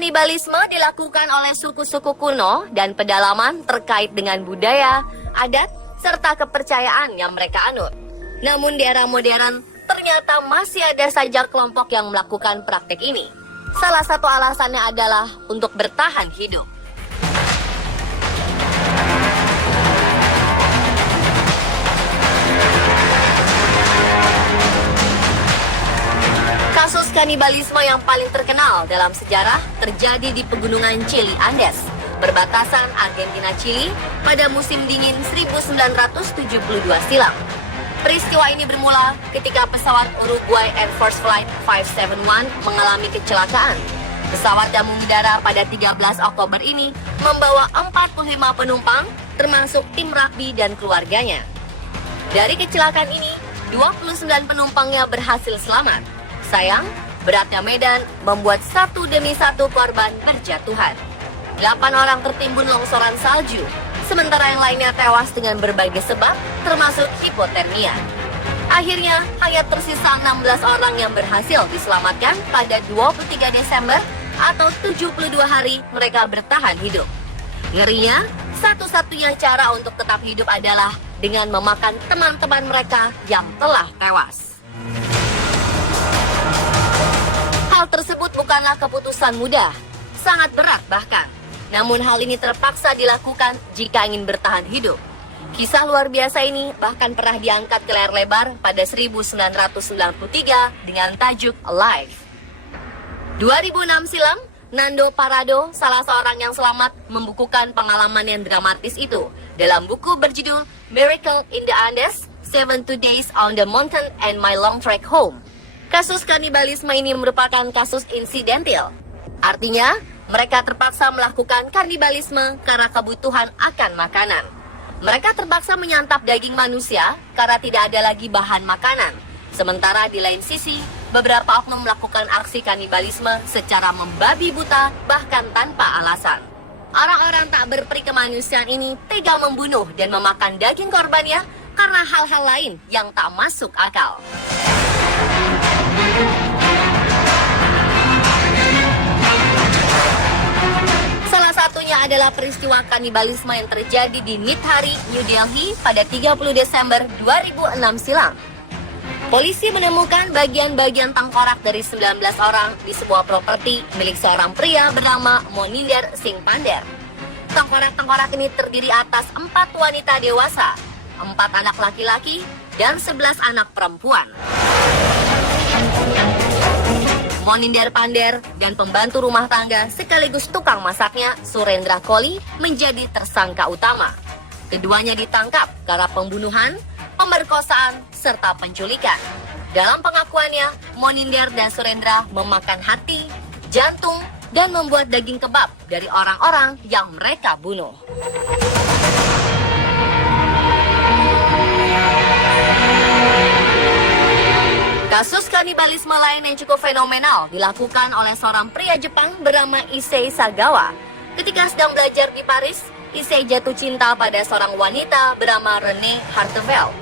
kanibalisme dilakukan oleh suku-suku kuno dan pedalaman terkait dengan budaya, adat, serta kepercayaan yang mereka anut. Namun di era modern, ternyata masih ada saja kelompok yang melakukan praktek ini. Salah satu alasannya adalah untuk bertahan hidup. Kasus kanibalisme yang paling terkenal dalam sejarah terjadi di pegunungan Chili Andes, perbatasan Argentina-Chili pada musim dingin 1972 silam. Peristiwa ini bermula ketika pesawat Uruguay Air Force Flight 571 mengalami kecelakaan. Pesawat yang mengudara pada 13 Oktober ini membawa 45 penumpang, termasuk tim rugby dan keluarganya. Dari kecelakaan ini, 29 penumpangnya berhasil selamat. Sayang, beratnya medan membuat satu demi satu korban berjatuhan. 8 orang tertimbun longsoran salju, sementara yang lainnya tewas dengan berbagai sebab, termasuk hipotermia. Akhirnya, hanya tersisa 16 orang yang berhasil diselamatkan pada 23 Desember atau 72 hari mereka bertahan hidup. Ngerinya, satu-satunya cara untuk tetap hidup adalah dengan memakan teman-teman mereka yang telah tewas. Hal tersebut bukanlah keputusan mudah, sangat berat bahkan. Namun hal ini terpaksa dilakukan jika ingin bertahan hidup. Kisah luar biasa ini bahkan pernah diangkat ke layar lebar pada 1993 dengan tajuk Alive. 2006 silam, Nando Parrado, salah seorang yang selamat, membukukan pengalaman yang dramatis itu dalam buku berjudul Miracle in the Andes, 72 Days on the Mountain and My Long Trek Home. Kasus kanibalisme ini merupakan kasus insidental. Artinya, mereka terpaksa melakukan kanibalisme karena kebutuhan akan makanan. Mereka terpaksa menyantap daging manusia karena tidak ada lagi bahan makanan. Sementara di lain sisi, beberapa oknum melakukan aksi kanibalisme secara membabi buta bahkan tanpa alasan. Orang-orang tak berperi kemanusiaan ini tega membunuh dan memakan daging korbannya karena hal-hal lain yang tak masuk akal. Salah satunya adalah peristiwa kanibalisme yang terjadi di Nithari, New Delhi pada 30 Desember 2006 silam. Polisi menemukan bagian-bagian tengkorak dari 19 orang di sebuah properti milik seorang pria bernama Moninder Singh Pandher. Tengkorak-tengkorak ini terdiri atas 4 wanita dewasa, 4 anak laki-laki, dan 11 anak perempuan. Moninder Pandher dan pembantu rumah tangga sekaligus tukang masaknya, Surendra Kohli, menjadi tersangka utama. Keduanya ditangkap karena pembunuhan, pemerkosaan, serta penculikan. Dalam pengakuannya, Moninder dan Surendra memakan hati, jantung, dan membuat daging kebab dari orang-orang yang mereka bunuh. Kasus kanibalisme lain yang cukup fenomenal dilakukan oleh seorang pria Jepang bernama Issei Sagawa. Ketika sedang belajar di Paris, Issei jatuh cinta pada seorang wanita bernama Renee Hartevelt.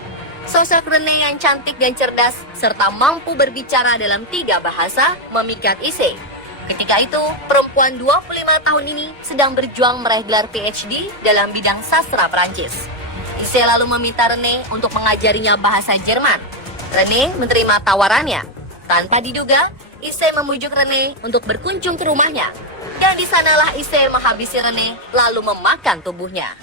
Sosok Renee yang cantik dan cerdas serta mampu berbicara dalam 3 bahasa memikat Issei. Ketika itu, perempuan 25 tahun ini sedang berjuang meraih gelar PhD dalam bidang sastra Prancis. Issei lalu meminta Renee untuk mengajarinya bahasa Jerman. Renee menerima tawarannya. Tanpa diduga, Issei memujuk Renee untuk berkunjung ke rumahnya. Dan di sanalah Issei menghabisi Renee lalu memakan tubuhnya.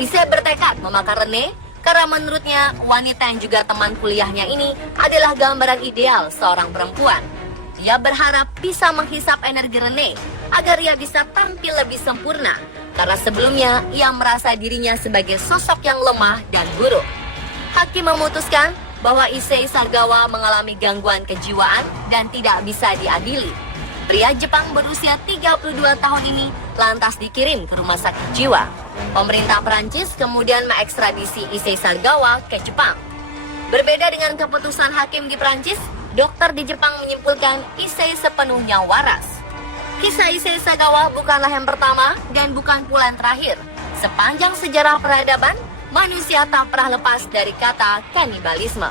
Issei bertekad memakan Renee karena menurutnya wanita yang juga teman kuliahnya ini adalah gambaran ideal seorang perempuan. Ia berharap bisa menghisap energi Renee agar ia bisa tampil lebih sempurna. Karena sebelumnya ia merasa dirinya sebagai sosok yang lemah dan buruk. Hakim memutuskan bahwa Issei Sagawa mengalami gangguan kejiwaan dan tidak bisa diadili. Pria Jepang berusia 32 tahun ini lantas dikirim ke rumah sakit jiwa. Pemerintah Prancis kemudian mengekstradisi Issei Sagawa ke Jepang. Berbeda dengan keputusan hakim di Prancis, dokter di Jepang menyimpulkan Issei sepenuhnya waras. Kisah Issei Sagawa bukanlah yang pertama dan bukan pula yang terakhir. Sepanjang sejarah peradaban, manusia tak pernah lepas dari kata kanibalisme.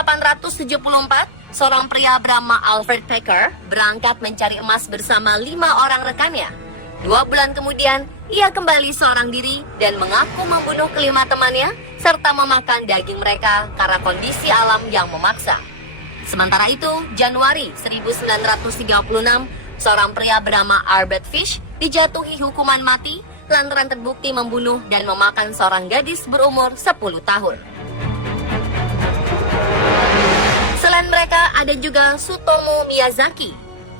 1874, seorang pria bernama Alfred Packer berangkat mencari emas bersama 5 orang rekannya. 2 bulan kemudian, ia kembali seorang diri dan mengaku membunuh kelima temannya serta memakan daging mereka karena kondisi alam yang memaksa. Sementara itu, Januari 1936, seorang pria bernama Albert Fish dijatuhi hukuman mati lantaran terbukti membunuh dan memakan seorang gadis berumur 10 tahun. Selain mereka, ada juga Tsutomu Miyazaki,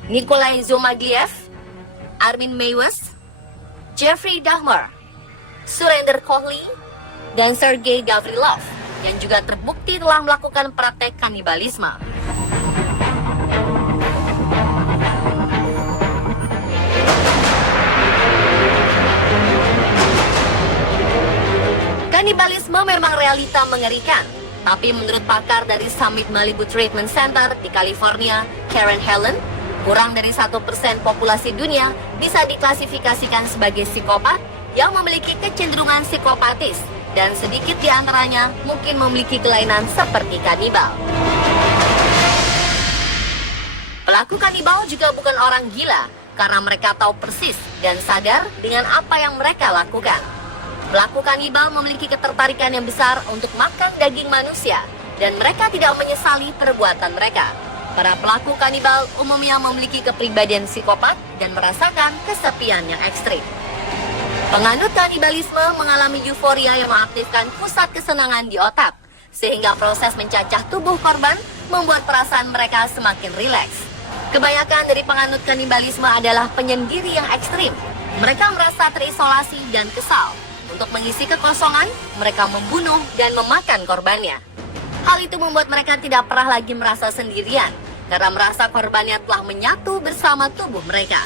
Nikolai Zomagliev, Armin Meiwes, Jeffrey Dahmer, Surrender Kohli, dan Sergei Gavrilov yang juga terbukti telah melakukan praktek kanibalisme. Kanibalisme memang realita mengerikan, tapi menurut pakar dari Summit Malibu Treatment Center di California, Karen Helen, kurang dari 1% populasi dunia bisa diklasifikasikan sebagai psikopat yang memiliki kecenderungan psikopatis, dan sedikit di antaranya mungkin memiliki kelainan seperti kanibal. Pelaku kanibal juga bukan orang gila, karena mereka tahu persis dan sadar dengan apa yang mereka lakukan. Pelaku kanibal memiliki ketertarikan yang besar untuk makan daging manusia, dan mereka tidak menyesali perbuatan mereka. Para pelaku kanibal umumnya memiliki kepribadian psikopat dan merasakan kesepian yang ekstrim. Penganut kanibalisme mengalami euforia yang mengaktifkan pusat kesenangan di otak, sehingga proses mencacah tubuh korban membuat perasaan mereka semakin rileks. Kebanyakan dari penganut kanibalisme adalah penyendiri yang ekstrim. Mereka merasa terisolasi dan kesal. Untuk mengisi kekosongan, mereka membunuh dan memakan korbannya. Hal itu membuat mereka tidak pernah lagi merasa sendirian, karena merasa korbannya telah menyatu bersama tubuh mereka.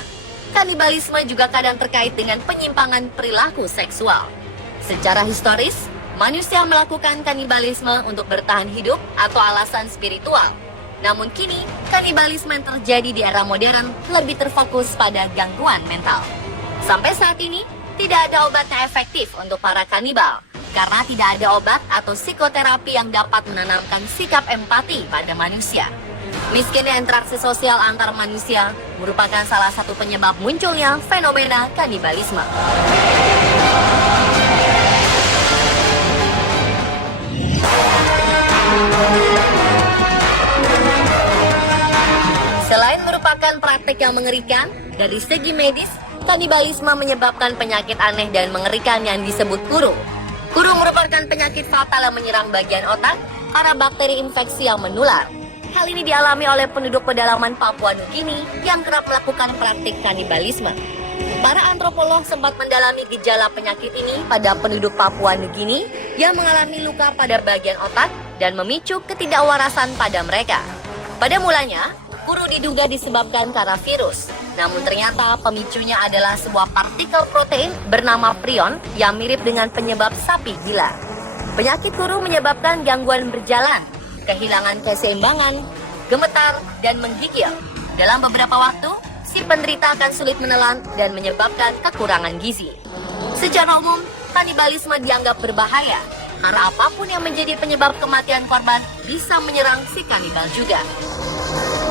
Kanibalisme juga kadang terkait dengan penyimpangan perilaku seksual. Secara historis, manusia melakukan kanibalisme untuk bertahan hidup atau alasan spiritual. Namun kini, kanibalisme yang terjadi di era modern lebih terfokus pada gangguan mental. Sampai saat ini, tidak ada obat yang efektif untuk para kanibal, karena tidak ada obat atau psikoterapi yang dapat menanamkan sikap empati pada manusia. Miskinnya interaksi sosial antar manusia merupakan salah satu penyebab munculnya fenomena kanibalisme. Selain merupakan praktek yang mengerikan, dari segi medis, kanibalisme menyebabkan penyakit aneh dan mengerikan yang disebut kuru. Kuru merupakan penyakit fatal yang menyerang bagian otak karena bakteri infeksi yang menular. Hal ini dialami oleh penduduk pedalaman Papua Nugini yang kerap melakukan praktik kanibalisme. Para antropolog sempat mendalami gejala penyakit ini pada penduduk Papua Nugini yang mengalami luka pada bagian otak dan memicu ketidakwarasan pada mereka. Pada mulanya, kuru diduga disebabkan karena virus. Namun ternyata pemicunya adalah sebuah partikel protein bernama prion yang mirip dengan penyebab sapi gila. Penyakit kuru menyebabkan gangguan berjalan, kehilangan keseimbangan, gemetar, dan menggigil. Dalam beberapa waktu, si penderita akan sulit menelan dan menyebabkan kekurangan gizi. Secara umum, kanibalisme dianggap berbahaya, karena apapun yang menjadi penyebab kematian korban bisa menyerang si kanibal juga.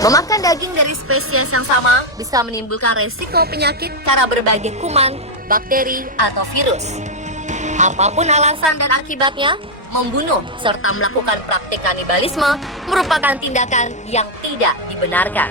Memakan daging dari spesies yang sama bisa menimbulkan resiko penyakit karena berbagai kuman, bakteri, atau virus. Apapun alasan dan akibatnya, membunuh serta melakukan praktik kanibalisme merupakan tindakan yang tidak dibenarkan.